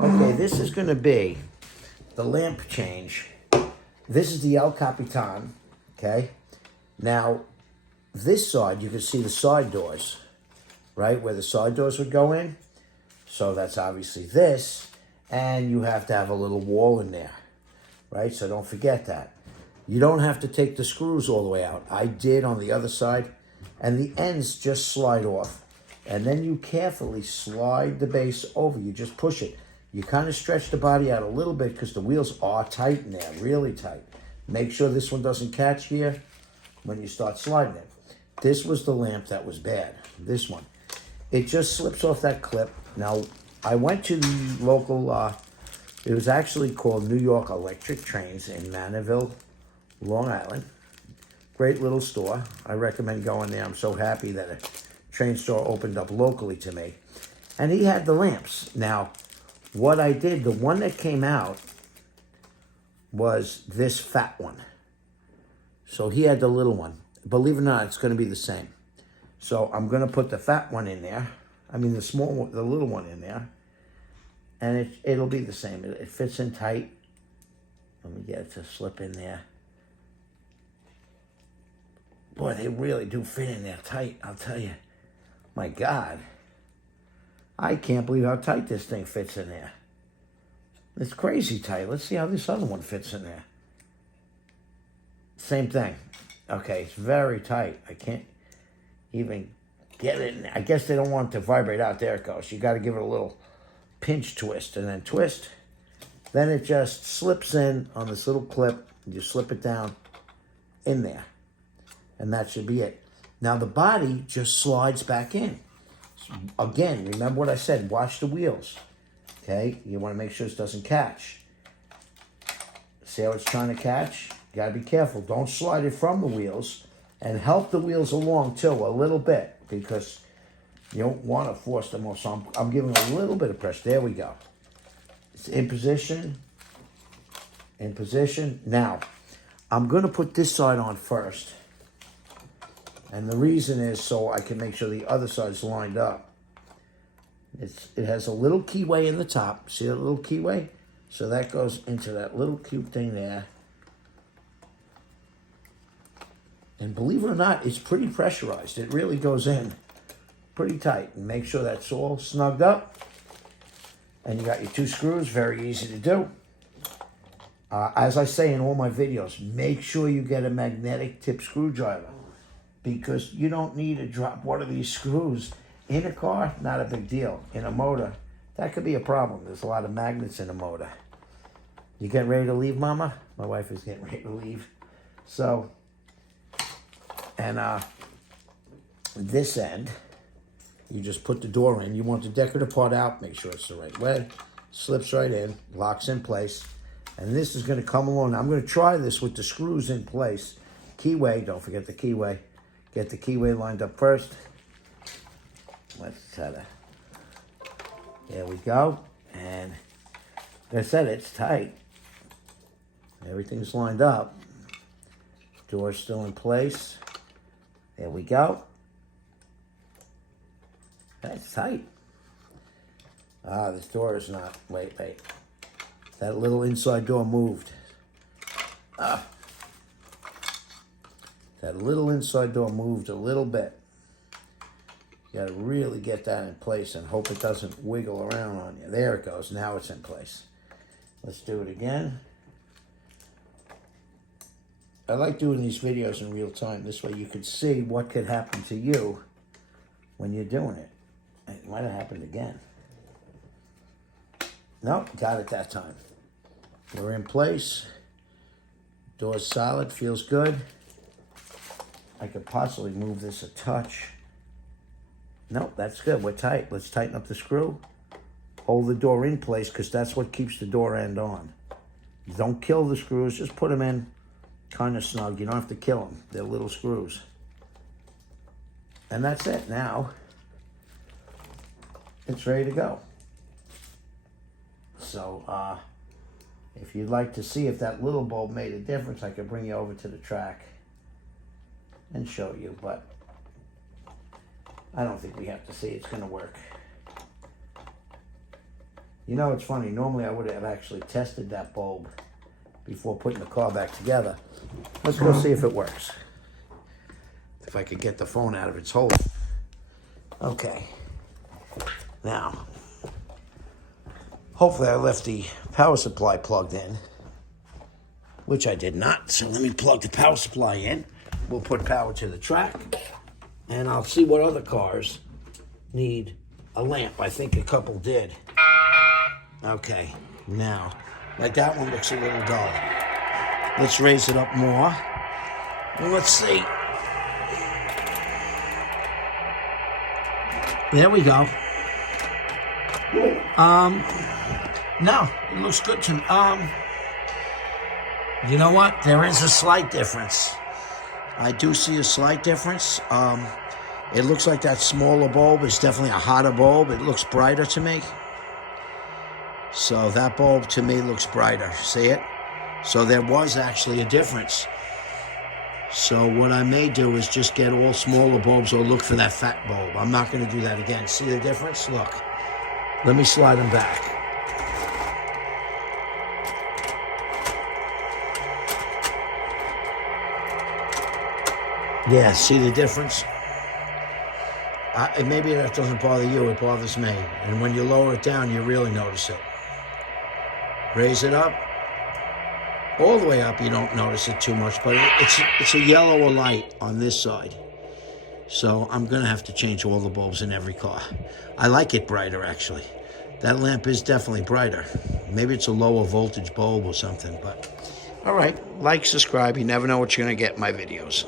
Okay, this is going to be the lamp change. This is the El Capitan, okay? Now, this side, you can see the side doors, right? Where the side doors would go in. So that's obviously this. And you have to have a little wall in there, right? So don't forget that. You don't have to take the screws all the way out. I did on the other side. And the ends just slide off. And then you carefully slide the base over. You just push it. You kind of stretch the body out a little bit because the wheels are tight in there, really tight. Make sure this one doesn't catch here when you start sliding it. This was the lamp that was bad, this one. It just slips off that clip. Now, I went to the local, it was actually called New York Electric Trains in Manorville, Long Island. Great little store. I recommend going there. I'm so happy that a train store opened up locally to me. And he had the lamps. Now, what I did, the one that came out was this fat one. So he had the little one. Believe it or not, it's going to be the same. So I'm going to put the fat one in there. I mean the small one, the little one in there. And it'll be the same. It fits in tight. Let me get it to slip in there. Boy, they really do fit in there tight, I'll tell you. My God. I can't believe how tight this thing fits in there. It's crazy tight. Let's see how this other one fits in there. Same thing. Okay, it's very tight. I can't even get it in there. I guess they don't want it to vibrate out. There it goes. You got to give it a little pinch twist and then twist. Then it just slips in on this little clip. You slip it down in there. And that should be it. Now the body just slides back in. Again, remember what I said, watch the wheels, okay? You want to make sure this doesn't catch. See how it's trying to catch? You got to be careful. Don't slide it from the wheels and help the wheels along too, a little bit, because you don't want to force them off. So I'm giving a little bit of pressure. There we go. It's in position. In position. Now, I'm going to put this side on first. And the reason is so I can make sure the other side's lined up. It has a little keyway in the top. See that little keyway? So that goes into that little cube thing there. And believe it or not, it's pretty pressurized. It really goes in pretty tight. And make sure that's all snugged up. And you got your two screws, very easy to do. As I say in all my videos, make sure you get a magnetic tip screwdriver. Because you don't need to drop one of these screws. In a car, not a big deal. In a motor, that could be a problem. There's a lot of magnets in a motor. You getting ready to leave, Mama? My wife is getting ready to leave. So, and this end, you just put the door in. You want the decorative part out, make sure it's the right way. Slips right in, locks in place. And this is going to come along. Now, I'm going to try this with the screws in place. Keyway, don't forget the keyway. Get the keyway lined up first. Let's try to. There we go. And like I said, it's tight. Everything's lined up. Door's still in place. There we go. That's tight. This door is not. Wait. That little inside door moved. That little inside door moved a little bit. You got to really get that in place and hope it doesn't wiggle around on you. There it goes. Now it's in place. Let's do it again. I like doing these videos in real time. This way you can see what could happen to you when you're doing it. It might have happened again. Nope, got it that time. We're in place. Door's solid, feels good. I could possibly move this a touch. Nope, that's good. We're tight. Let's tighten up the screw. Hold the door in place because that's what keeps the door end on. Don't kill the screws. Just put them in kind of snug. You don't have to kill them. They're little screws. And that's it. Now, it's ready to go. So, if you'd like to see if that little bulb made a difference, I could bring you over to the track and show you, but I don't think we have to see. It's going to work. You know, it's funny. Normally I would have actually tested that bulb before putting the car back together. Let's go see if it works. If I could get the phone out of its hole. Okay. Now, hopefully I left the power supply plugged in, which I did not. So let me plug the power supply in. We'll put power to the track, and I'll see what other cars need a lamp. I think a couple did. Okay, now, like that one looks a little dull. Let's raise it up more. And let's see. There we go. No, it looks good to me. You know what? There is a slight difference. I do see a slight difference. It looks like that smaller bulb is definitely a hotter bulb. It looks brighter to me. So that bulb to me looks brighter. See it? So there was actually a difference. So what I may do is just get all smaller bulbs or look for that fat bulb. I'm not going to do that again. See the difference? Look. Let me slide them back. Yeah, see the difference? Maybe that doesn't bother you, it bothers me. And when you lower it down, you really notice it. Raise it up. All the way up, you don't notice it too much, but it's a yellower light on this side. So I'm going to have to change all the bulbs in every car. I like it brighter, actually. That lamp is definitely brighter. Maybe it's a lower voltage bulb or something, but... All right, like, subscribe. You never know what you're going to get in my videos.